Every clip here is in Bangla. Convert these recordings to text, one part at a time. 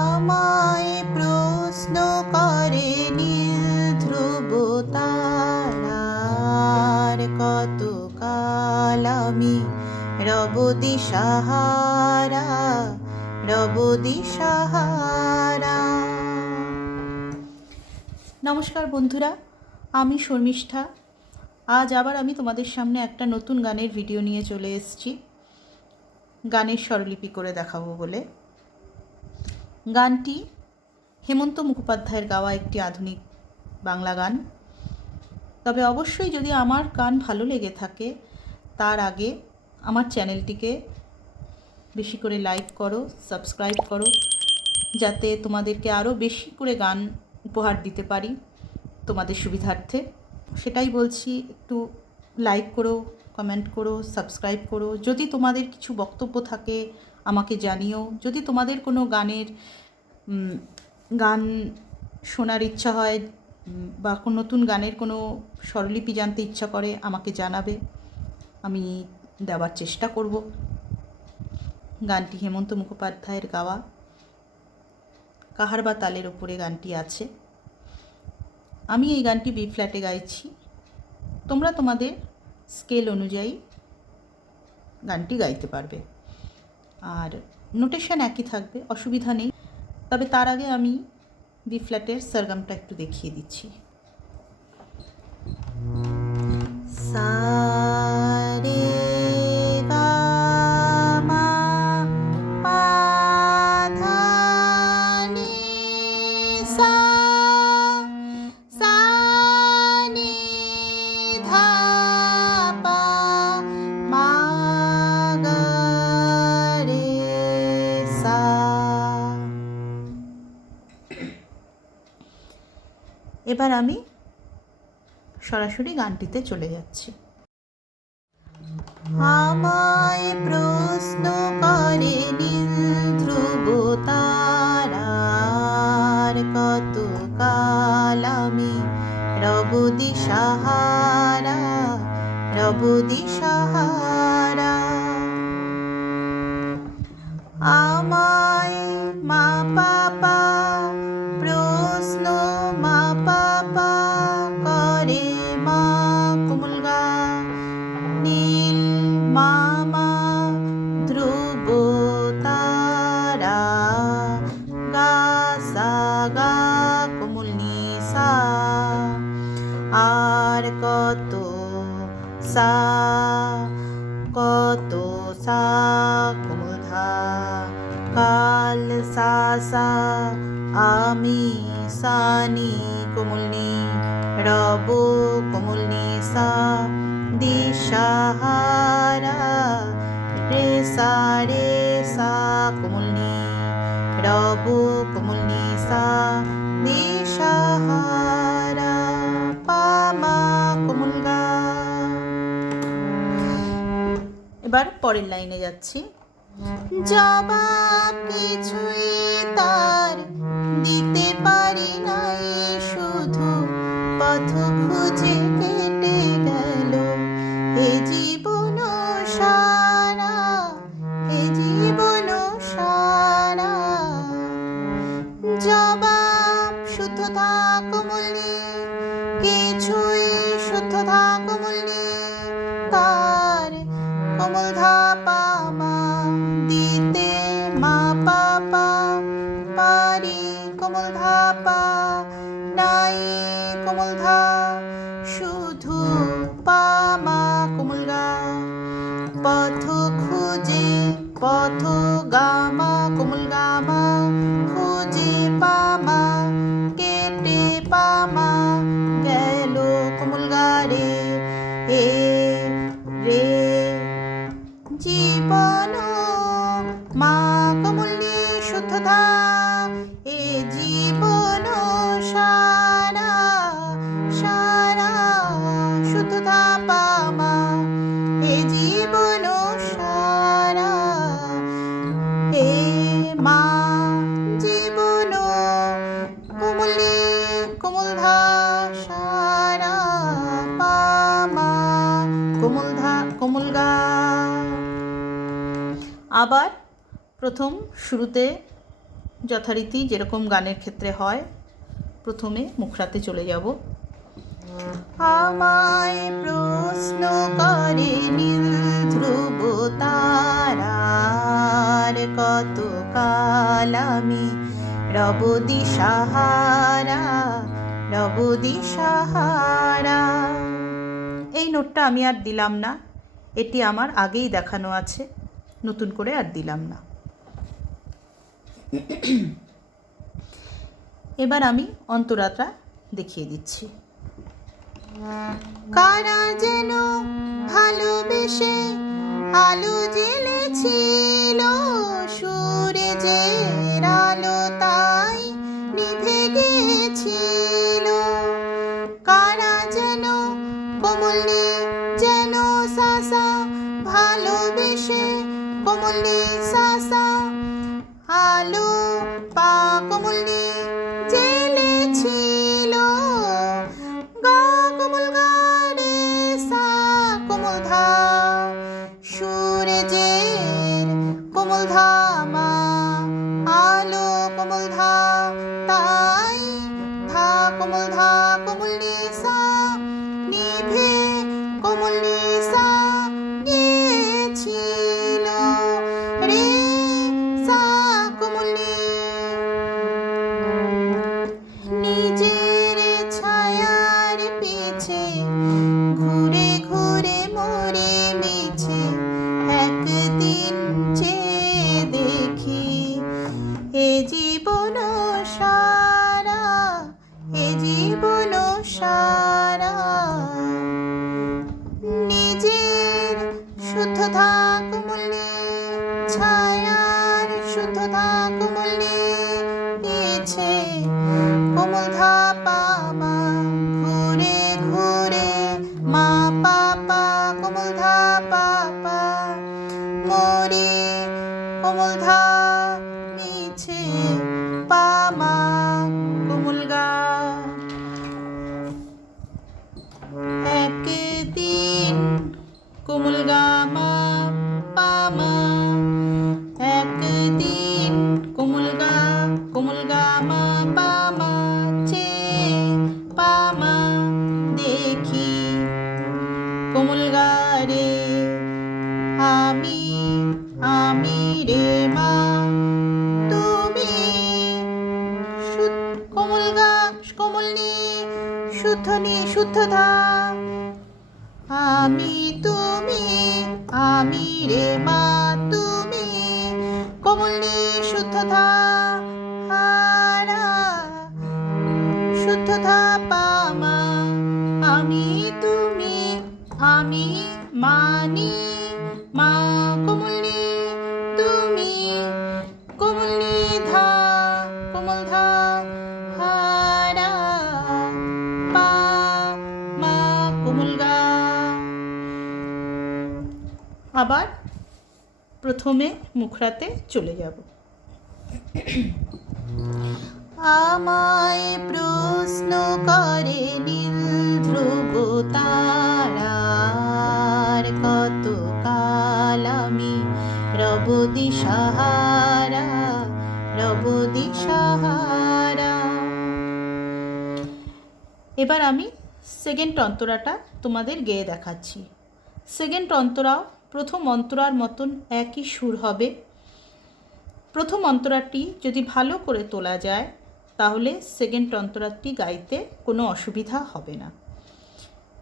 আমায় প্রশ্ন করে নীল ধ্রুব তারার, কতকাল আমি রব দিশাহারা, রব দিশাহারা। নমস্কার বন্ধুরা, আমি শর্মিষ্ঠা। আজ আবার আমি তোমাদের সামনে একটা নতুন গানের ভিডিও নিয়ে চলে এসেছি, গানের স্বরলিপি করে দেখাবো বলে। গানটি হেমন্ত মুখোপাধ্যায়ের গাওয়া একটি আধুনিক বাংলা গান। তবে অবশ্যই যদি আমার গান ভালো লেগে থাকে, তার আগে আমার চ্যানেলটিকে বেশি করে লাইক করো, সাবস্ক্রাইব করো, যাতে তোমাদেরকে আরও বেশি করে গান উপহার দিতে পারি তোমাদের সুবিধার্থে। সেটাই বলছি, একটু লাইক করো, কমেন্ট করো, সাবস্ক্রাইব করো। যদি তোমাদের কিছু বক্তব্য থাকে আমাকে জানিও। যদি তোমাদের কোনো গান শোনার ইচ্ছা হয় বা কোনো নতুন গানের কোনো স্বরলিপি জানতে ইচ্ছা করে, আমাকে জানাবে, আমি দেওয়ার চেষ্টা করব। গানটি হেমন্ত মুখোপাধ্যায়ের গাওয়া, কাহার বা তালের ওপরে গানটি আছে। আমি এই গানটি বি ফ্ল্যাটে গাইছি। তোমরা তোমাদের স্কেল অনুযায়ী গানটি গাইতে পারবে, আর নোটেশন একই থাকবে, অসুবিধা নেই। তবে তার আগে আমি বি ফ্ল্যাটের সরগমটা একটু দেখিয়ে দিচ্ছি। সা রে গা মা পা ধা নি সা, সা নি ধা পা মা গা রে সা। এবার আমি সরাসরি গানটিতে চলে যাচ্ছি। আমায় প্রশ্ন করে নীল ধ্রুব তারার, কতকাল আমি রব দিশাহারা, রব দিশাহারা। আমায় মা পাপা প্রশ্ন মা পাপা করে মা কোমল গা নীল মামা ধ্রুব তারা, গা সা গা কোমল নিসা, আর কত সা, কত সা কোমল ধা, কাল সা সা আমি সানি কোমল নি, রব কোমল নিসা দিশাহারা, রে সা কোমল নি, রব কোমল নিসা দিশাহারা, পা মা কোমল গা। এবার পরের লাইনে যাচ্ছি। জবাব কিছুই তার দিতে পারি নাই, শুধু পথ খুঁজে কেটে গেল এ জীবন সারা, এ জীবন সারা। জবাব শুদ্ধ থা কোমল নি, কিছুই শুদ্ধ থা কোমল নি, তার কোমল ধা পা মা দিতে মা পাপা পারি, কোমল ধা পা নাই কোমল ধা, শুধু পা মা কোমল গা। পথ খুঁজে পথ গা মা কোমল গা মা, খুঁজে পা মা কেটে পা মা গেল কোমল গা রে, এ রে জীবন মা কোমল নি শুদ্ধ থা, এ জীবন সারা, সারা শুদ্ধ থা পা মা, এ জীবন সারা, এ মা জীবন কোমল নি কোমল ধা সারা, পা মা কোমল গা। আবার প্রথম শুরুতে যথারীতি যেরকম গানের ক্ষেত্রে হয়, প্রথমে মুখরাতে চলে যাব। আমায় প্রশ্ন করে নীল ধ্রুব তারার, কত কাল আমি রব দিশাহারা, রব দিশাহারা। এই নোটটা আমি আর দিলাম না, এটি আমার আগেই দেখানো আছে, নতুন করে আর দিলাম না। এবার আমি অন্তরাটা দেখিয়ে দিচ্ছি। কারা যেন ভালোবেসে আলো জ্বেলেছিল, সূর্যের আলো তাই নিভে গেছিল। কারা যেন কোমলনি যেন সাসা, ভালোবেসে কোমলনি সাসা, আলো পা কোমলনি জ্বেলেছিল। গা কোমল গা রে সা কোমল ধা, সূর্যের কোমল ধামা, আলো কোমল ধা তাই ধা কোমল ধা কোমল নিসা, নিভে কোমল নিসা গেছিল রে সা কোমল নি। নিজের ছায়ার পিছে ঘুরে ঘুরে মরে মিছে, একদিন চেয়ে দেখি এ জীবন সারা, এ জীবন সারা। নিজের শুদ্ধ থাক মূল্যে, ছায়ার শুদ্ধ থাক মূল্যে, পিছে কোমল ধা পামা, ঘুরে ঘুরে মা পাপা কোমল ধা পাপা, মরি কোমল ধা মিছে পামা কোমল গা। একদিন কোমল গা মা পামা, একদিন কোমল গা মা পামা, চে পামা দেখি কোমল গা রে আমি, আমি রে মা তুমি, কোমল গা কোমল নি শুদ্ধ নি শুদ্ধ ধা, আমি তুমি, আমি রে মা তুমি, কোমল নি শুদ্ধ ধা হারা, শুদ্ধ ধা পামা, আমি তুমি, আমি মানি মা কোমল নি তুমি, কোমল নি ধা কোমল ধা হারা, পা মা কোমল গা। আবার প্রথমে মুখরাতে চলে যাব। আমায় প্রশ্ন করে নীল ধ্রুব তারার, কত কাল আমি রব দিশাহারা, রব দিশাহারা। এবার আমি সেকেন্ড অন্তরাটা তোমাদের গেয়ে দেখাচ্ছি। সেকেন্ড অন্তরাও প্রথম অন্তরার মতন একই সুর হবে। প্রথম অন্তরাটি যদি ভালো করে তোলা যায় তাহলে সেকেন্ড অন্তরাটি গাইতে কোনো অসুবিধা হবে না।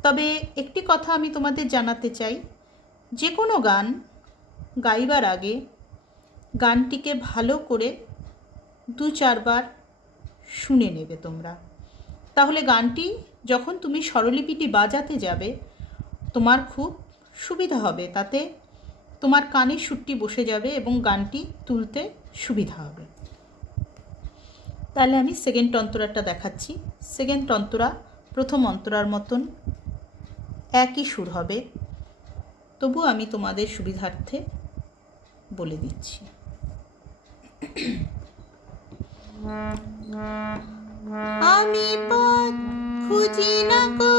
তবে একটি কথা আমি তোমাদের জানাতে চাই, যে কোনো গান গাইবার আগে গানটিকে ভালো করে 2-4 বার শুনে নেবে তোমরা। তাহলে গানটি যখন তুমি স্বরলিপিটি বাজাতে যাবে তোমার খুব সুবিধা হবে, তাতে তোমার কানে সুরটি বসে যাবে এবং গানটি তুলতে সুবিধা হবে। তাহলে আমি সেকেন্ড অন্তরাটা দেখাচ্ছি। সেকেন্ড অন্তরা প্রথম অন্তরার মতন একই সুর হবে, তবু আমি তোমাদের সুবিধার্থে বলে দিচ্ছি। আমি পথ খুঁজি না কো,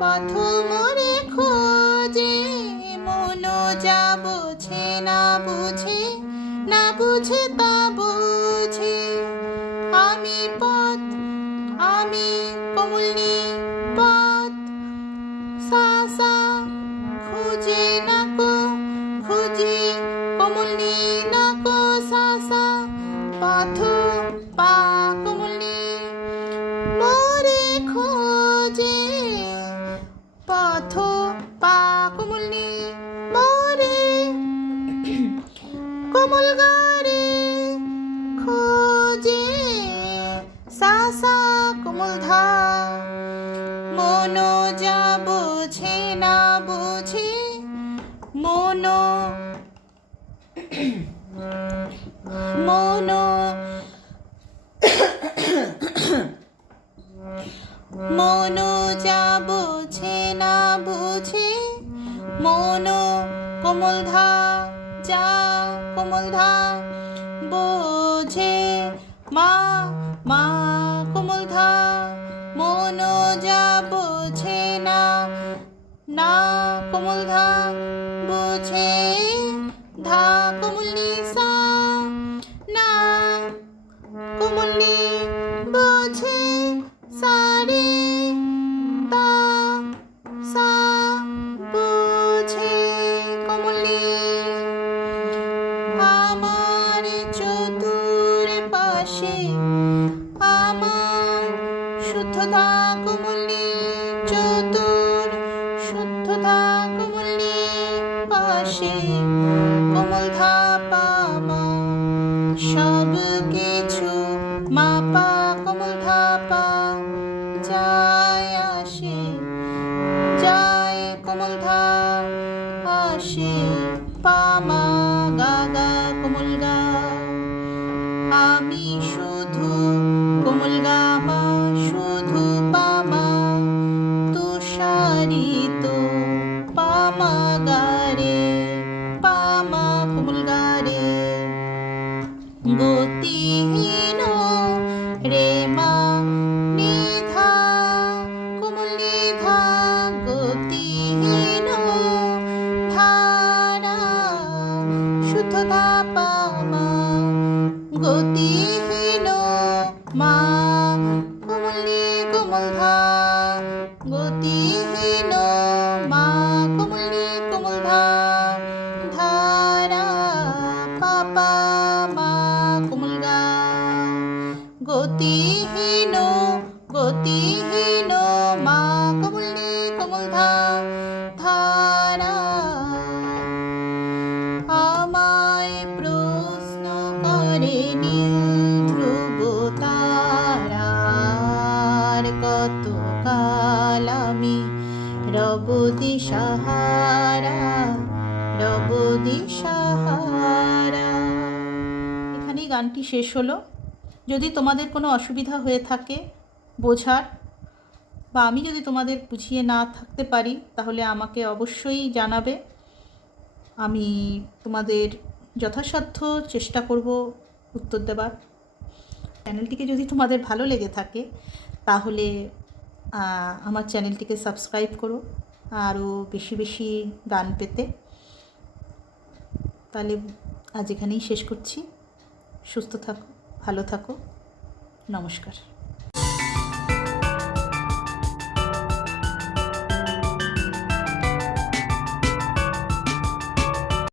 পথ মোরে খোঁজে, যা বোঝে না বুঝে, না বুঝে তা বুঝে। আমি পথ, আমি কমলনি পথ, সা সা খুঁজে না কো, খুঁজি কমলনি না কো সা সা, পথ পা কমলনি মোরে খোঁজে, পথ পা কমলনি মোরে কমল গারে খোঁজে, সা সা কমল ধা। মন যা বোঝে না বুঝে, মন মন মন যা বোঝে না বুঝে, মন কমল ধা, যা কমল ধা বোঝে, মা মা কমল ধা। মন যা বোঝে না, না কমল ধা বোঝে, ধা কমলনি সা, না কমলনি বোঝে, সা রে তা, সা বোঝে কমলনি। আমার চতুর পাশে, আমার শুদ্ধতা কমলনি, চতুর শুদ্ধতা কমলনি পাশে, কমল ধা পা মা সব কিছু মাপা, কমল ধা পা যায় আসে, যায় কমল ধা আসে, পা মা গা গা কমল গা। আমি শুধু কমল গা মা, শুধু পা মা তুষারিত, পা মা গা রে, পা মা কমল গা রে। গতিহীন রে মা নিধা, কমল নিধা গতিহীন ধারা, শুদ্ধ ধা পা মা গতিহীন মা, কমলনি কমল ধা গতিহীন মা, কমলনি কমল ধা, ধারা পা পা মা কমল গা। গতিহীন গতিহীন মা, কমলনি কমল ধা, ধারা। আমায় প্রশ্ন করে নীল ধ্রুব তারার, কত কাল আমি রব দিশাহারা, রব দিশাহারা। এখানেই গানটি শেষ হলো। যদি তোমাদের কোনো অসুবিধা হয়ে থাকে বোঝার, বা আমি যদি তোমাদের বুঝিয়ে না থাকতে পারি, তাহলে আমাকে অবশ্যই জানাবে। আমি তোমাদের যথাসাধ্য চেষ্টা করব উত্তর দেবার। চ্যানেলটিকে যদি তোমাদের ভালো লেগে থাকে তাহলে আমার চ্যানেলটিকে সাবস্ক্রাইব করো আরও বেশি বেশি গান পেতে। তাহলে আজ এখানেই শেষ করছি। সুস্থ থাকো, ভালো থাকো, নমস্কার।